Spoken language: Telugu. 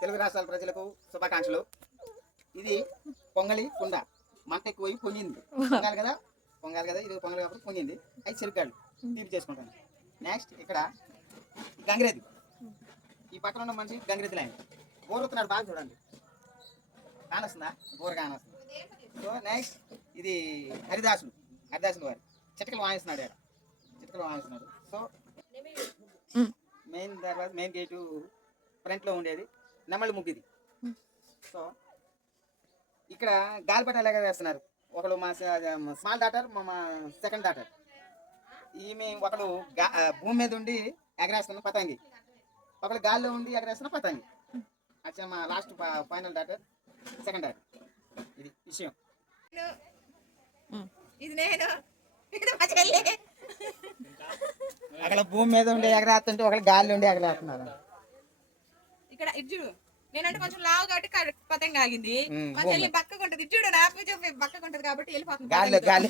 తెలుగు రాష్ట్రాల ప్రజలకు శుభాకాంక్షలు. ఇది పొంగలి కుండ, మంట ఎక్కువ పొంగింది, పొంగాలి కదా, ఇది పొంగలి కాబట్టి పొంగింది. అయితే చెరుకాళ్ళు తీపి చేసుకుంటాను. నెక్స్ట్ ఇక్కడ గంగిరెద్దు, ఈ పక్కన ఉన్న మనిషి గంగిరెద్దులు ఆయన బోరుతున్నాడు, బాగా చూడండి, కానొస్తుందా? బోర కానొస్తుంది. సో నెక్స్ట్ ఇది హరిదాసులు వారి చిటకలు వాయిస్తున్నాడు, సో మెయిన్ గేటు ఫ్రంట్లో ఉండేది నెమలి ముగ్గిది. సో ఇక్కడ గాలిపట ఎలాగ వేస్తున్నారు, ఒకడు మా స్మాల్ డాటర్, మా సెకండ్ డాటర్. ఈమె ఒకడు భూమి మీద ఉండి ఎగరేస్తున్న పతంగి, ఒకడు గాల్లో ఉండి ఎగరేస్తున్న పతంగి. అచ్చా మా last final daughter, second daughter. ఇది విషయం. ఇది నేను, అక్కడ భూమి మీద ఉండి ఎగరేస్తుంటే ఒకళ్ళు గాల్లో ఉండి ఎగరేస్తున్నారు. ఇక్కడ ఇచ్చుడు నేనంటే కొంచెం లావు కాబట్టి పతంగా ఆగింది. మా చెల్లి పక్కకుంటది, ఇచ్చుడు నాకు చెప్పి పక్కకుంటది కాబట్టి వెళ్ళిపోతుంది. గాలి